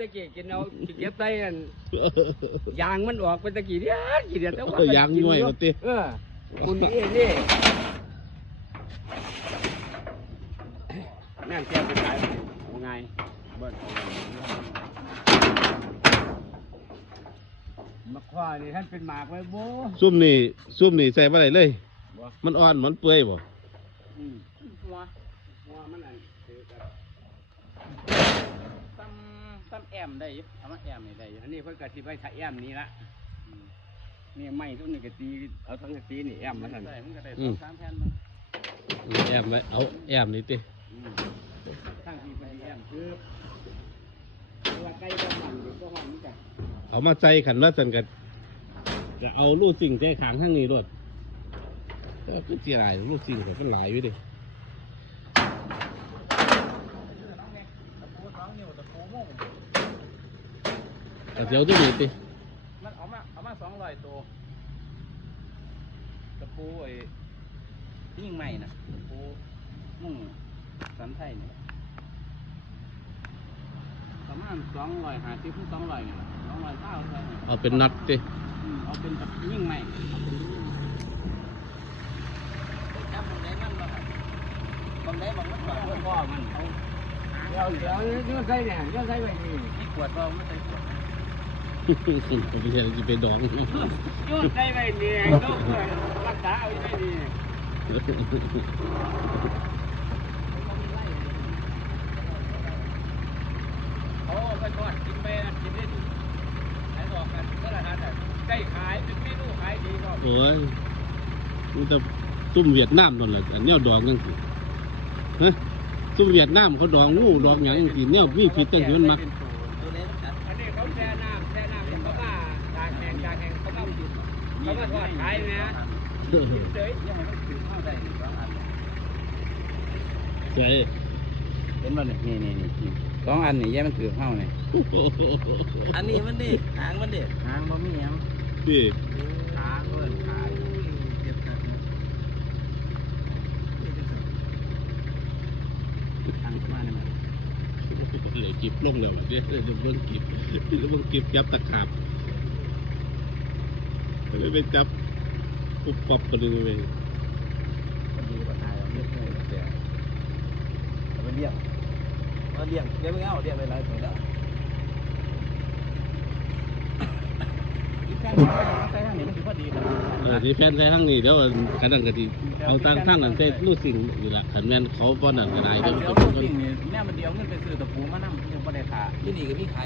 ตะกี้กินเอาขี้เกียจใส่อันยางมันออกไปตะกี้เดียวกี่เดียวแต่ว่าเอายางย่อยเอาติเออคุณนี่นี่แม่นแค่ไปขายเอาไงเบิ้ลเอาไงมะขว้านี่ท่านเป็นหมากไว้โบ้ซุ่มนี่ซุ่มนี่ใส่บ่ได้เลยบ่มันอ่อนมันเปื่อยบ่อืมหัวหัวมันอันคือแบบ ซ้ำซ้ำแอมได้อยู่เอามาแอมนี่ได้อยู่อันนี้เพิ่นกะสิไปใช้แอมนี้ละอืมนี่ไม้ต้นนี้กะตีเอาทั้งกะตีนี่แอมมาสั่นใส่มันก็ได้สองสามแผ่นมันแอมไว้เอาแอมนี่ติอืมทั้งที่ไปแอมคือว่าใกล้ก็มันหรือก็มันนี่จ้ะเอามาใส่ขันว่าซั่นก็จะเอาลูกสิ่งใส่ขางข้างนี้โลดก็คือสิหลายลูกสิ่งก็เป็นหลายอยู่ดิ ตะปูสองนิ้วตะปูโม่ง ก็สิ เอาตัวนี้ติมันเอามาเอามาสองร้อยตัวตะปูไอ้ยิ่งใหม่นะตะปูมุ่งสันไทยนี่ประมาณสองร้อยห้าสิบถึงสองร้อยนี่สองร้อยเก้าเท่านั้นเอาเป็นน็อตติอืมเอาเป็นแบบยิ่งใหม่เอาเป็นยิ่งจับมองได้มันบ่ครับมองได้มองมันบ่เอาพ่อมันเอาเดี๋ยวเดี๋ยวเดี๋ยวใส่เนี่ยเดี๋ยวใส่ไว้นี่มีขวดบ่ไม่ใส่ขวดนะ ผมไม่ใช่สิไปดองโยนใส่ไว้นี่ก็เพื่อรักษาเอาไว้นี่โอ้ไปทอดกินไปนะกินได้ดีไหนบอกกันก็ราคาแต่ได้ขายเป็นเมนูขายดีก็โอ้ยมันจะซุ่มเวียดนามนั่นแหละอันแนวดองจังซี่ฮะซุ่มเวียดนามเขาดองงูดองหยังจังซี่แนวมีพิษจังซี่มันมัก อันนี้เขาแช่น้ำแช่น้ำเขามาตากแห้งตากแห้งเขามา เขามาทอดขายนะเออเฉยยังมันถือเข้าได้สองอันใช่เห็นบ่เนี่ยนี่นี่นี่สองอันนี่ยังมันถือเข้าเนี่ยอันนี้มันดิหางมันดิหางบ่มีหยังนี่ขาเงินขายเจ็บครับทางมาเนี่ยมันเหลือกิบลงแล้วเดี๋ยวเดี๋ยวเบิ่งกิบเดี๋ยวเบิ่งกิบจับตะขาบ เลยไปจับปุ๊บปั๊บกันเลยเว้ยมันดีกว่าตายเราไม่เคยแต่เอาไปเลี้ยงมาเลี้ยงเลี้ยงไม่เอาเลี้ยงไปหลายตัวแล้วอีกแค่นี้ใส่ทางนี้มันถือว่าดีครับเออที่แฟนใส่ทั้งนี้เดี๋ยวกันนั่นก็ดีเอาตั้งทั้งนั้นใส่ลูกสิ่งอยู่ละขันแม่นเขาป้อนนั่นก็ได้เดี๋ก็ยวมันลูกสิ่งนี่แม่มันเดียวเงินไปซื้อตะปูมานั่งยังไม่ได้ขาที่นี่ก็มีขาย